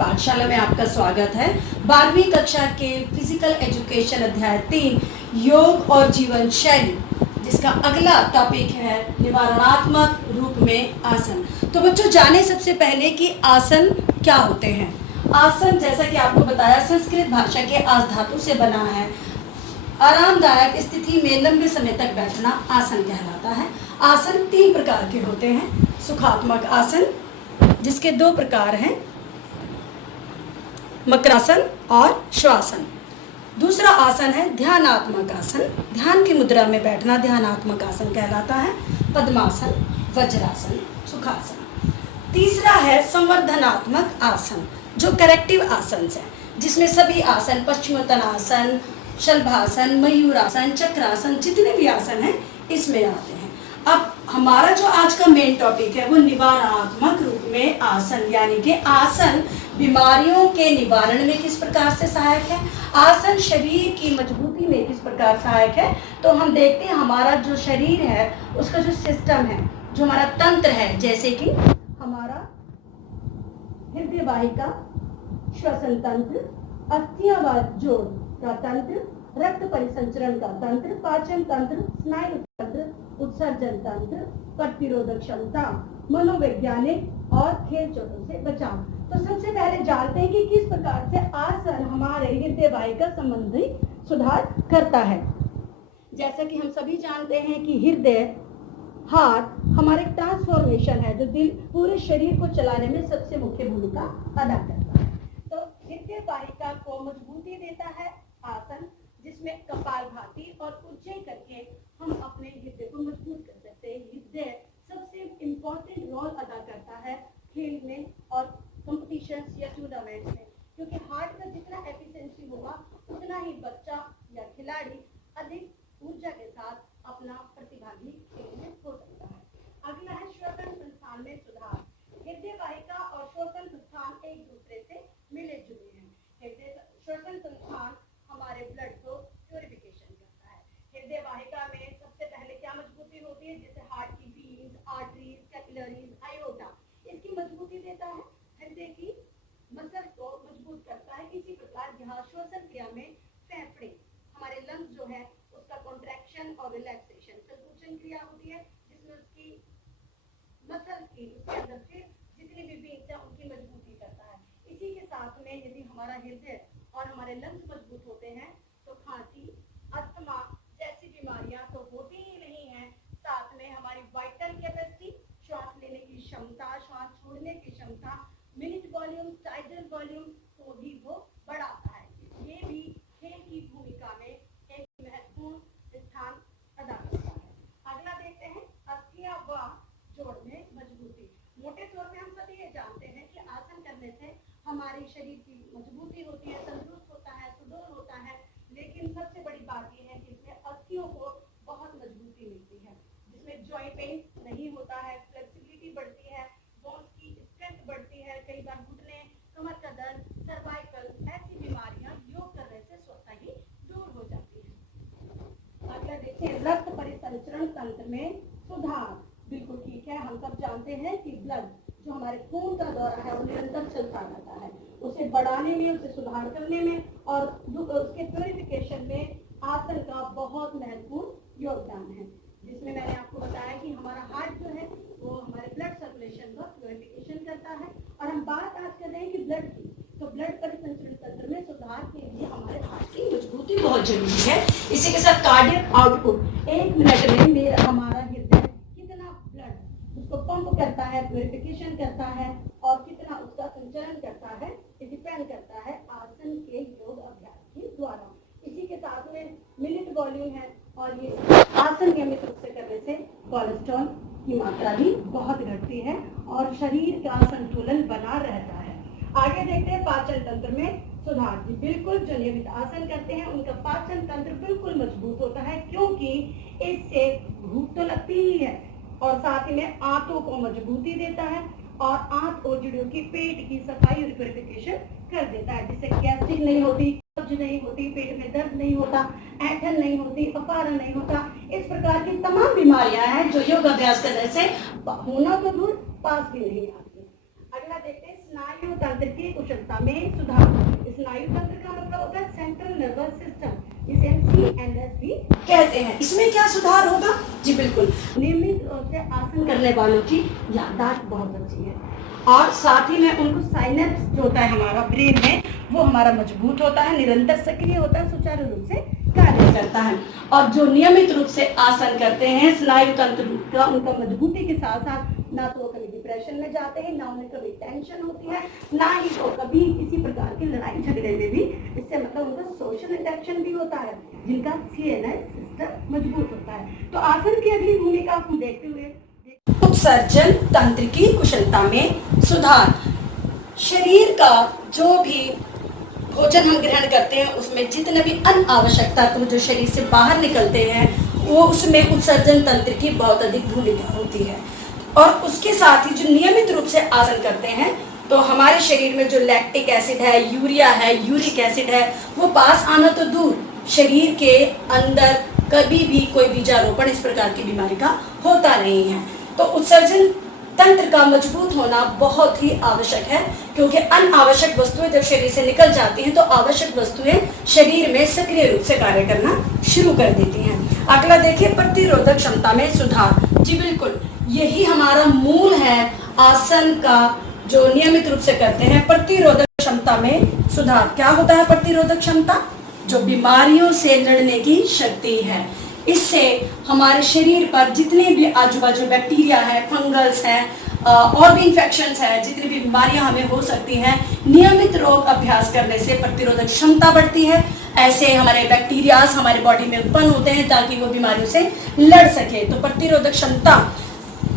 पाठशाला में आपका स्वागत है। 12वीं कक्षा के फिजिकल एजुकेशन अध्याय 3 योग और जीवन शैली, जिसका अगला टॉपिक है निवारणात्मक रूप में आसन। तो बच्चों, जाने सबसे पहले कि आसन क्या होते हैं। आसन, जैसा कि आपको बताया, संस्कृत भाषा के आस धातु से बना है। आरामदायक स्थिति में लंबे समय तक बैठना आसन कहलाता है। आसन 3 प्रकार के होते हैं। सुखात्मक आसन, जिसके 2 प्रकार हैं, मकरासन और श्वासन। दूसरा आसन है ध्यानात्मक आसन, ध्यान की मुद्रा में बैठना ध्यानात्मक आसन कहलाता है। पद्मासन, वज्रासन, सुखासन। तीसरा है संवर्धनात्मक आसन, जो करेक्टिव आसन है, जिसमें सभी आसन, पश्चिमोत्तानासन, शलभासन, मयूरासन, चक्रासन, जितने भी आसन हैं इसमें आते हैं। अब हमारा जो आज का मेन टॉपिक है वो निवारणात्मक रूप में आसन, यानी कि आसन बीमारियों के निवारण में किस प्रकार से सहायक है, आसन शरीर की मजबूती में किस प्रकार सहायक है। तो हम देखते हैं हमारा जो शरीर है उसका जो सिस्टम है, जो हमारा तंत्र है, जैसे कि हमारा हृदय वाहिका, श्वसन तंत्र, अस्थियां व जोड़ का तंत्र, रक्त परिसंचरण का तंत्र, पाचन तंत्र, स्नायु तंत्र, उत्सर्जन तंत्र, प्रतिरोधक क्षमता, मनोवैज्ञानिक और खेल चोटों से बचाव। तो सबसे पहले जानते हैं कि किस प्रकार से आसन हमारे हृदय वाहिका संबंधी सुधार करता है। जैसा कि हम सभी जानते हैं कि हृदय, हार्ट हमारे ट्रांसफॉर्मेशन है, जो दिल पूरे शरीर को चलाने में सबसे मुख्य भूमिका अदा करता है। तो हृदय वाहिका को मजबूती देता है आसन, जिसमें कपालभाति और उज्जय करके हम अपने हृदय को मजबूत कर सकते हैं। हृदय सबसे इम्पोर्टेंट रोल अदा करता है खेल में और कॉम्पिटिशन्स या टूर्नामेंट्स में, क्योंकि हार्ट का जितना एफिशिएंसी होगा उतना ही बच्चा या खिलाड़ी अधिक ऊर्जा के साथ अपना प्रतिभागी खेल में हो सकता है। अगला है श्वसन संस्थान में सुधार। हृदय वाहिका और श्वसन संस्थान एक दूसरे से मिले जुले हैं। हृदय श्वसन संस्थान हमारे ब्लड को प्यूरिफिकेशन करता है। हृदय वाहिका में सबसे पहले क्या मजबूती होती है, जैसे हार्ट की वीन्स, आर्टरीज, कैपिलरीज, आयोटा, इसकी मजबूती देता है। हृदय की मसल को मजबूत करता है। इसी प्रकार यहाँ श्वसन क्रिया में फेफड़े, हमारे लंग्स जो है उसका कॉन्ट्रैक्शन और रिलैक्सेशन, संकुचन क्रिया होती है, जिसमें उसकी मसल की, उसके अंदर फिर जितनी भी वीन्स है उनकी मजबूती करता है। इसी के साथ में यदि हमारा हृदय और हमारे लंग्स मजबूत होते हैं तो खांसी, अस्थमा जैसी बीमारियां तो होती ही नहीं है। साथ में हमारी वाइटल कैपेसिटी, श्वास लेने की क्षमता, श्वास छोड़ने की क्षमता, मिनट वॉल्यूम, टाइडल वॉल्यूम को भी वो बढ़ाता है। ये भी खेल की भूमिका में एक महत्वपूर्ण स्थान अदा करता है। अगला देखते हैं अस्थियां व जोड़ में मजबूती। मोटे तौर पे हम सभी ये जानते हैं कि आसन करने से हमारे शरीर की मजबूती होती है, तंदुरुस्त होता है, सुडौल होता है। लेकिन सबसे बड़ी बात यह है कि इसमें अस्थियों को बहुत मजबूती मिलती है, जिसमें जॉइंट पेन नहीं होता है, फ्लेक्सिबिलिटी बढ़ती है, बोन्स की स्ट्रेंथ बढ़ती है। कई बार घुटने, कमर का दर्द, सर्वाइकल ऐसी बीमारियां योग करने से स्वतः ही दूर हो जाती है। अगला देखिए रक्त परिसंचरण तंत्र में सुधार। बिल्कुल ठीक है, हम सब जानते हैं कि ब्लड, जो हमारे खून का दौरा है, वो निरंतर चलता रहता है। उसे बढ़ाने में, उसे सुधार करने में और उसके प्यूरिफिकेशन में आसन का बहुत महत्वपूर्ण योगदान है। जिसमें मैंने आपको बताया कि हमारा हार्ट जो है वो हमारे ब्लड सर्कुलेशन का प्यूरिफिकेशन करता है। और हम बात आज कर रहे हैं कि ब्लड की, तो ब्लड परिसंचरण तंत्र में सुधार के लिए हमारे हार्ट की मजबूती बहुत जरूरी है। इसी के साथ कार्डियक आउटपुट, 1 मिनट में हमारा हृदय कितना ब्लड उसको पंप करता है, प्यूरिफिकेशन करता है और कितना उसका संचरण करता है, ये डिपेंड करता है आसन के योग अभ्यास के द्वारा। इसी के साथ में मिनट वॉल्यूम है, और ये आसन नियमित रूप से करने से कोलेस्ट्रॉल की मात्रा भी बहुत घटती है और शरीर का संतुलन बना रहता है। आगे देखते हैं पाचन तंत्र में सुधार। जी बिल्कुल, जो नियमित आसन करते हैं उनका पाचन तंत्र बिल्कुल मजबूत होता है, क्योंकि इससे भूख तो लगती ही है और साथ ही में आंतों को मजबूती देता है और आंत ओजड़ियों की, पेट की सफाई और प्यूरिफिकेशन कर देता है, जिससे गैस्ट्रिक नहीं होती, कब्ज नहीं होती, पेट में दर्द नहीं होता, ऐंठन नहीं होती, अपारण नहीं होता। इस प्रकार की तमाम बीमारियां हैं जो योग अभ्यास करने से होना तो दूर, पास भी नहीं आती। अगला देखते हैं स्नायु तंत्र की कुशलता में सुधार। स्नायु तंत्र का मतलब होता है सेंट्रल नर्वस सिस्टम, इसे हम CNS भी कहते हैं। इसमें क्या सुधार होगा? जी बिल्कुल, नियमित रूप से आसन करने वालों की याददाश्त बहुत अच्छी है और साथ ही में उनको साइनेप्स जो होता है हमारा ब्रेन में वो हमारा मजबूत होता है, निरंतर सक्रिय होता है, सुचारू रूप से कार्य करता है। और जो नियमित रूप से आसन करते हैं स्नायु तंत्र का उनका मजबूती के साथ साथ ना तो वो कभी डिप्रेशन में जाते हैं, ना उन्हें कभी टेंशन होती है, ना ही वो कभी किसी प्रकार की लड़ाई झगड़े में भी, इससे मतलब उनका सोशल इंटरेक्शन भी होता है, जिनका CNS सिस्टम मजबूत होता है। तो आसन की अगली भूमिका हम देखते हुए उत्सर्जन तंत्र की कुशलता में सुधार। शरीर का जो भी भोजन हम ग्रहण करते हैं उसमें जितने भी अनावश्यक तत्व जो शरीर से बाहर निकलते हैं वो उसमें उत्सर्जन तंत्र की बहुत अधिक भूमिका होती है। और उसके साथ ही जो नियमित रूप से आसन करते हैं तो हमारे शरीर में जो लैक्टिक एसिड है, यूरिया है, यूरिक एसिड है, वो पास आना तो दूर, शरीर के अंदर कभी भी कोई बीजारोपण इस प्रकार की बीमारी का होता नहीं है। तो उत्सर्जन तंत्र का मजबूत होना बहुत ही आवश्यक है, क्योंकि अनावश्यक वस्तुएं जब शरीर से निकल जाती हैं तो आवश्यक वस्तुएं शरीर में सक्रिय रूप से कार्य करना शुरू कर देती हैं। अगला देखिए, प्रतिरोधक क्षमता में सुधार। जी बिल्कुल, यही हमारा मूल है आसन का जो नियमित रूप से करते हैं। प्रतिरोधक क्षमता में सुधार क्या होता है? प्रतिरोधक क्षमता जो बीमारियों से लड़ने की शक्ति है। इससे हमारे शरीर पर जितने भी आजू बाजू बैक्टीरिया है, फंगल्स हैं और भी इन्फेक्शंस है, जितनी भी बीमारियां हमें हो सकती हैं, नियमित रोग अभ्यास करने से प्रतिरोधक क्षमता बढ़ती है। ऐसे हमारे बैक्टीरियाज हमारे बॉडी में उत्पन्न होते हैं ताकि वो बीमारियों से लड़ सके। तो प्रतिरोधक क्षमता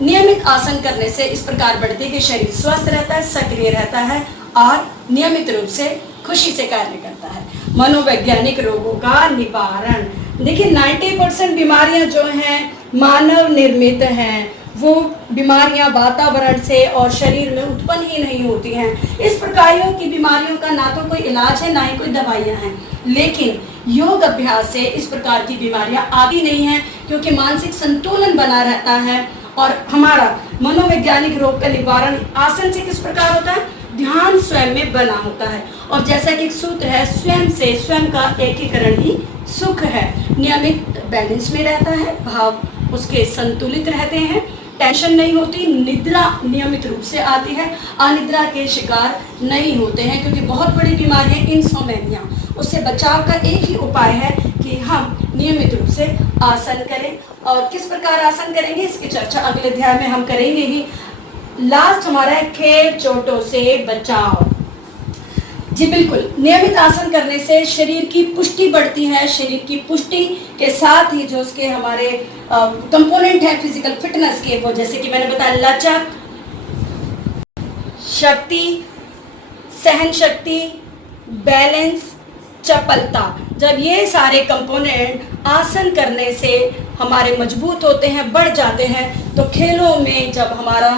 नियमित आसन करने से इस प्रकार बढ़ती है कि शरीर स्वस्थ रहता है, सक्रिय रहता है और नियमित रूप से खुशी से कार्य करता है। मनोवैज्ञानिक रोगों का निवारण। देखिए 90% बीमारियां जो हैं मानव निर्मित हैं, वो बीमारियां वातावरण से और शरीर में उत्पन्न ही नहीं होती हैं। इस प्रकार की बीमारियों का ना तो कोई इलाज है, ना ही कोई दवाइयां हैं, लेकिन योग अभ्यास से इस प्रकार की बीमारियां आती नहीं हैं, क्योंकि मानसिक संतुलन बना रहता है। और हमारा मनोवैज्ञानिक रोग का निवारण आसन से किस प्रकार होता है? ध्यान स्वयं में बना होता है। और जैसा कि एक सूत्र है, स्वयं से स्वयं का एकीकरण ही सुख है। नियमित बैलेंस में रहता है, भाव उसके संतुलित रहते हैं, टेंशन नहीं होती, निद्रा नियमित रूप से आती है, अनिद्रा के शिकार नहीं होते हैं, क्योंकि बहुत बड़ी बीमारी है इंसोमेनिया। उससे बचाव का एक ही उपाय है कि हम नियमित रूप से आसन करें। और किस प्रकार आसन करेंगे इसकी चर्चा अगले अध्याय में हम करेंगे ही। लास्ट हमारा है खेल चोटों से बचाव। जी बिल्कुल, नियमित आसन करने से शरीर की पुष्टि बढ़ती है। शरीर की पुष्टि के साथ ही जो उसके हमारे कंपोनेंट है फिजिकल फिटनेस के, वो जैसे कि मैंने बताया लचक, शक्ति, सहन शक्ति, बैलेंस, चपलता, जब ये सारे कंपोनेंट आसन करने से हमारे मजबूत होते हैं, बढ़ जाते हैं, तो खेलों में जब हमारा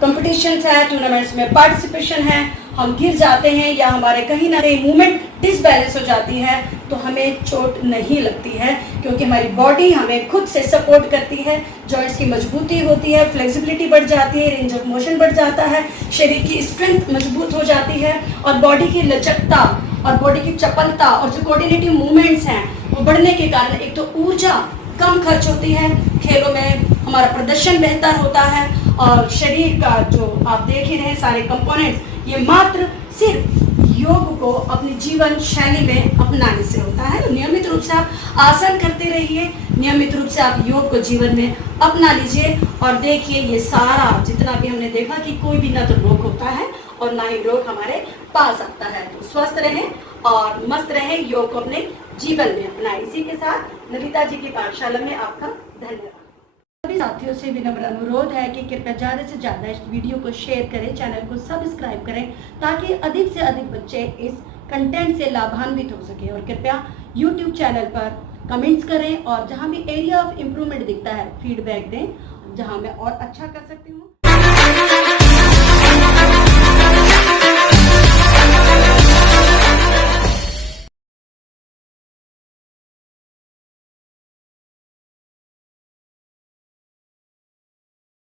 कंपटीशंस है, टूर्नामेंट्स में पार्टिसिपेशन है, हम गिर जाते हैं या हमारे कहीं ना कहीं मूवमेंट डिसबैलेंस हो जाती है, तो हमें चोट नहीं लगती है, क्योंकि हमारी बॉडी हमें खुद से सपोर्ट करती है। जॉइंट्स की मजबूती होती है, फ्लेक्सिबिलिटी बढ़ जाती है, रेंज ऑफ मोशन बढ़ जाता है, शरीर की स्ट्रेंथ मजबूत हो जाती है और बॉडी की लचकता और बॉडी की चपलता और जो कोऑर्डिनेटिव मूवमेंट्स हैं वो बढ़ने के कारण एक तो ऊर्जा कम खर्च होती है, खेलों में हमारा प्रदर्शन बेहतर होता है और शरीर का जो आप देख ही रहे सारे कंपोनेंट्स, ये मात्र सिर्फ योग को अपनी जीवन शैली में अपनाने से होता है। तो नियमित रूप से आप आसन करते रहिए, नियमित रूप से आप योग को जीवन में अपना लीजिए और देखिए ये सारा जितना भी हमने देखा कि कोई भी ना तो रोग होता है और ना ही रोग हमारे पास आता है। तो स्वस्थ रहें और मस्त रहें, योग को अपने जीवन में अपनाएं। इसी के साथ ललिता जी की पाठशाला में आपका धन्यवाद। सभी साथियों से विनम्र अनुरोध है कि कृपया ज़्यादा से ज़्यादा इस वीडियो को शेयर करें, चैनल को सब्सक्राइब करें, ताकि अधिक से अधिक बच्चे इस कंटेंट से लाभान्वित हो सके। और कृपया YouTube चैनल पर कमेंट्स करें और जहां भी एरिया ऑफ इम्प्रूवमेंट दिखता है फीडबैक दें, जहां मैं और अच्छा कर सकती हूँ।